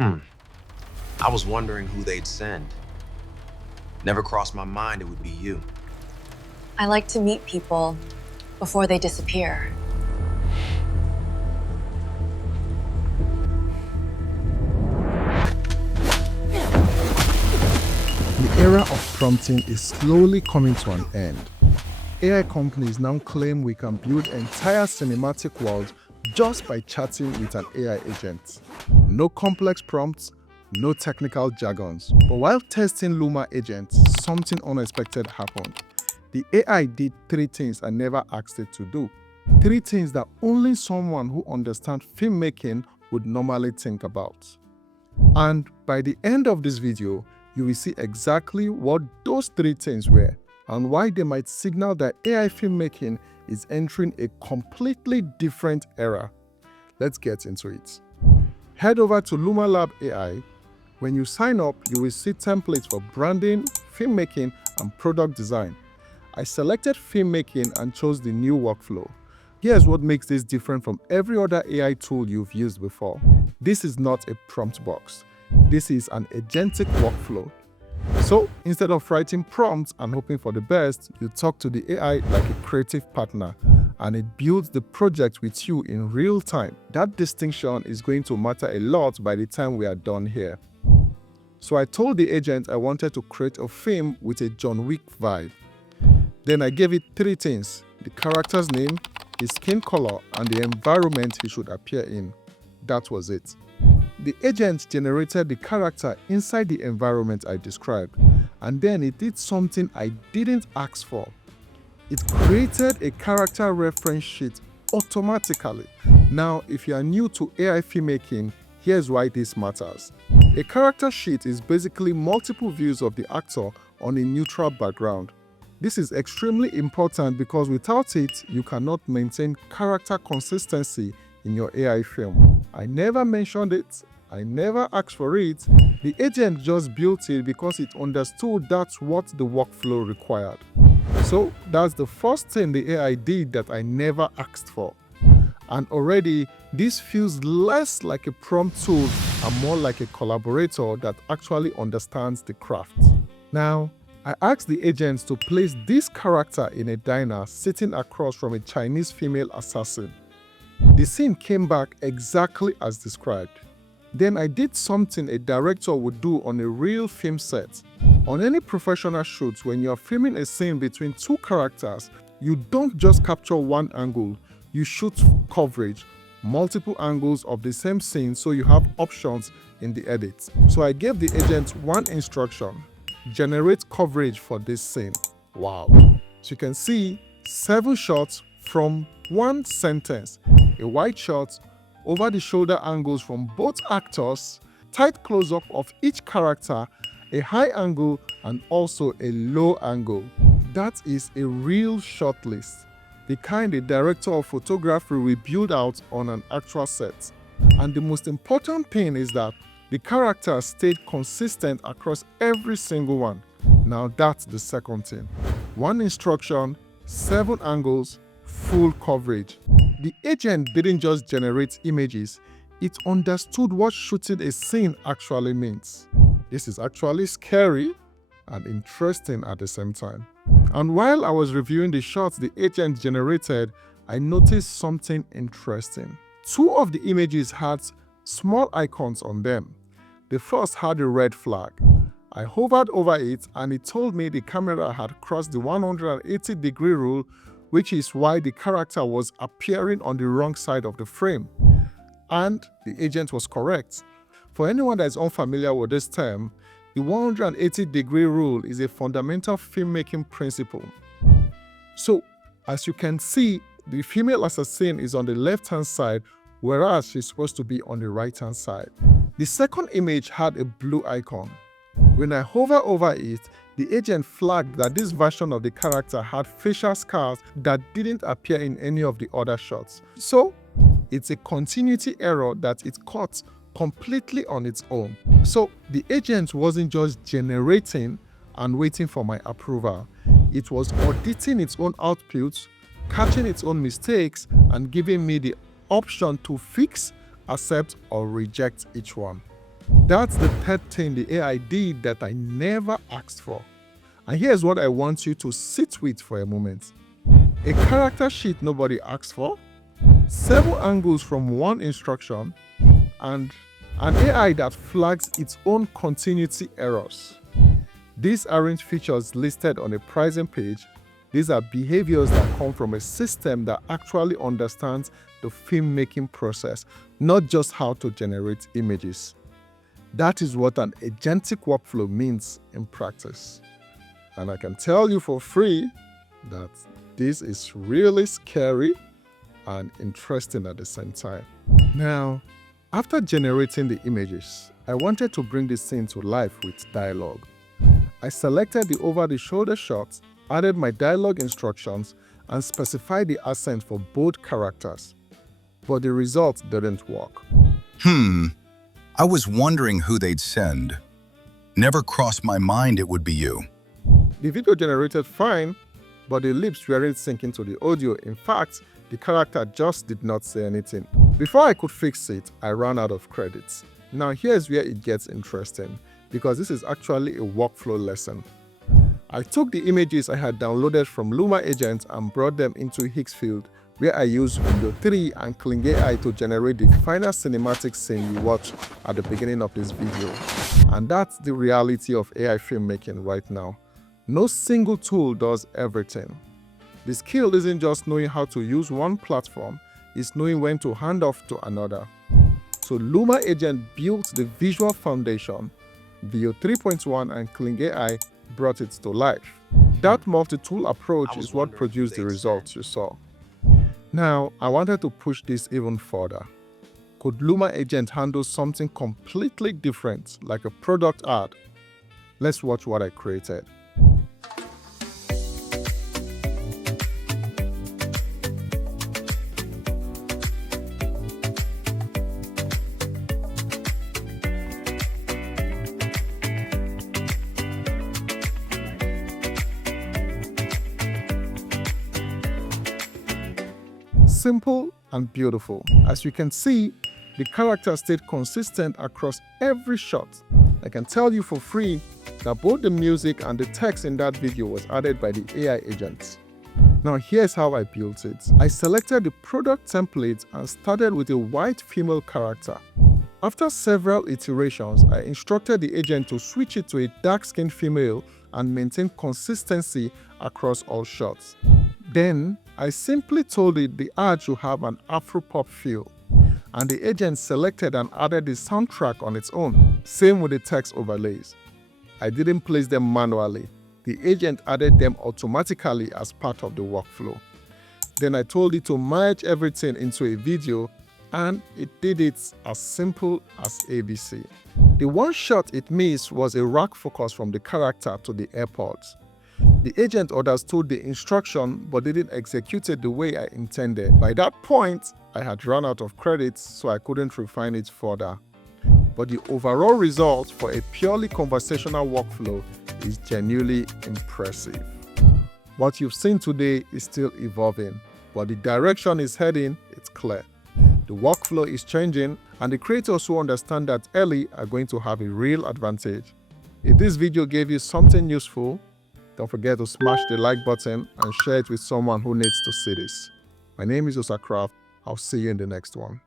I was wondering who they'd send. Never crossed my mind it would be you. I like to meet people before they disappear. The era of prompting is slowly coming to an end. AI companies now claim we can build entire cinematic worlds just by chatting with an AI agent. No complex prompts, no technical jargons. But while testing Luma Agent, something unexpected happened. The AI did 3 things I never asked it to do. 3 things that only someone who understands filmmaking would normally think about. And by the end of this video, you will see exactly what those 3 things were and why they might signal that AI filmmaking is entering a completely different era. Let's get into it. Head over to Luma Lab AI. When you sign up, you will see templates for branding, filmmaking, and product design. I selected filmmaking and chose the new workflow. Here's what makes this different from every other AI tool you've used before. This is not a prompt box. This is an agentic workflow. So instead of writing prompts and hoping for the best, you talk to the AI like a creative partner, and it builds the project with you in real time. That distinction is going to matter a lot by the time we are done here. So I told the agent I wanted to create a film with a John Wick vibe. Then I gave it 3 things: the character's name, his skin color, and the environment he should appear in. That was it. The agent generated the character inside the environment I described, and then it did something I didn't ask for. It created a character reference sheet automatically. Now, if you are new to AI filmmaking, here's why this matters. A character sheet is basically multiple views of the actor on a neutral background. This is extremely important because without it, you cannot maintain character consistency in your AI film. I never mentioned it, I never asked for it. The agent just built it because it understood that's what the workflow required. So that's the first thing the AI did that I never asked for. And already, this feels less like a prompt tool and more like a collaborator that actually understands the craft. Now, I asked the agent to place this character in a diner sitting across from a Chinese female assassin. The scene came back exactly as described. Then I did something a director would do on a real film set. On any professional shoot, when you are filming a scene between 2 characters, you don't just capture one angle, you shoot coverage, multiple angles of the same scene so you have options in the edit. So I gave the agent one instruction: generate coverage for this scene. Wow. So you can see 7 shots from one sentence, a wide shot, over the shoulder angles from both actors, tight close-up of each character, a high angle, and also a low angle. That is a real shot list, the kind a director of photography will build out on an actual set. And the most important thing is that the characters stayed consistent across every single one. Now that's the second thing. One instruction, 7 angles, full coverage. The agent didn't just generate images, it understood what shooting a scene actually means. This is actually scary and interesting at the same time. And while I was reviewing the shots the agent generated, I noticed something interesting. 2 of the images had small icons on them. The first had a red flag. I hovered over it and it told me the camera had crossed the 180-degree rule, which is why the character was appearing on the wrong side of the frame. And the agent was correct. For anyone that is unfamiliar with this term, the 180-degree rule is a fundamental filmmaking principle. So, as you can see, the female assassin is on the left-hand side, whereas she's supposed to be on the right-hand side. The second image had a blue icon. When I hover over it, the agent flagged that this version of the character had facial scars that didn't appear in any of the other shots. So, it's a continuity error that it caught completely on its own. So, the agent wasn't just generating and waiting for my approval. It was auditing its own outputs, catching its own mistakes, and giving me the option to fix, accept, or reject each one. That's the third thing the AI did that I never asked for. And here's what I want you to sit with for a moment. A character sheet nobody asked for, 7 angles from one instruction, and an AI that flags its own continuity errors. These aren't features listed on a pricing page. These are behaviors that come from a system that actually understands the filmmaking process, not just how to generate images. That is what an agentic workflow means in practice. And I can tell you for free that this is really scary and interesting at the same time. Now, after generating the images, I wanted to bring this scene to life with dialogue. I selected the over-the-shoulder shots, added my dialogue instructions, and specified the accent for both characters. But the result didn't work. I was wondering who they'd send. Never crossed my mind it would be you. The video generated fine, but the lips weren't syncing to the audio. In fact, the character just did not say anything. Before I could fix it, I ran out of credits. Now here's where it gets interesting, because this is actually a workflow lesson. I took the images I had downloaded from Luma Agent and brought them into Higgsfield, where I used Video 3 and Kling AI to generate the final cinematic scene you watch at the beginning of this video. And that's the reality of AI filmmaking right now. No single tool does everything. The skill isn't just knowing how to use one platform, it's knowing when to hand off to another. So Luma Agent built the visual foundation, Video 3.1 and Kling AI brought it to life. That multi-tool approach is what produced the results you saw. Now, I wanted to push this even further. Could Luma Agent handle something completely different, like a product ad? Let's watch what I created. Simple and beautiful. As you can see, the character stayed consistent across every shot. I can tell you for free that both the music and the text in that video was added by the AI agent. Now here's how I built it. I selected the product template and started with a white female character. After several iterations, I instructed the agent to switch it to a dark-skinned female and maintain consistency across all shots. Then, I simply told it the ad should have an Afro-pop feel, and the agent selected and added the soundtrack on its own. Same with the text overlays. I didn't place them manually. The agent added them automatically as part of the workflow. Then I told it to merge everything into a video, and it did it as simple as ABC. The one shot it missed was a rack focus from the character to the airport. The agent understood the instruction but didn't execute it the way I intended. By that point, I had run out of credits, so I couldn't refine it further. But the overall result for a purely conversational workflow is genuinely impressive. What you've seen today is still evolving, but the direction it's heading is clear. The workflow is changing, and the creators who understand that early are going to have a real advantage. If this video gave you something useful, don't forget to smash the like button and share it with someone who needs to see this. My name is Osacraft. I'll see you in the next one.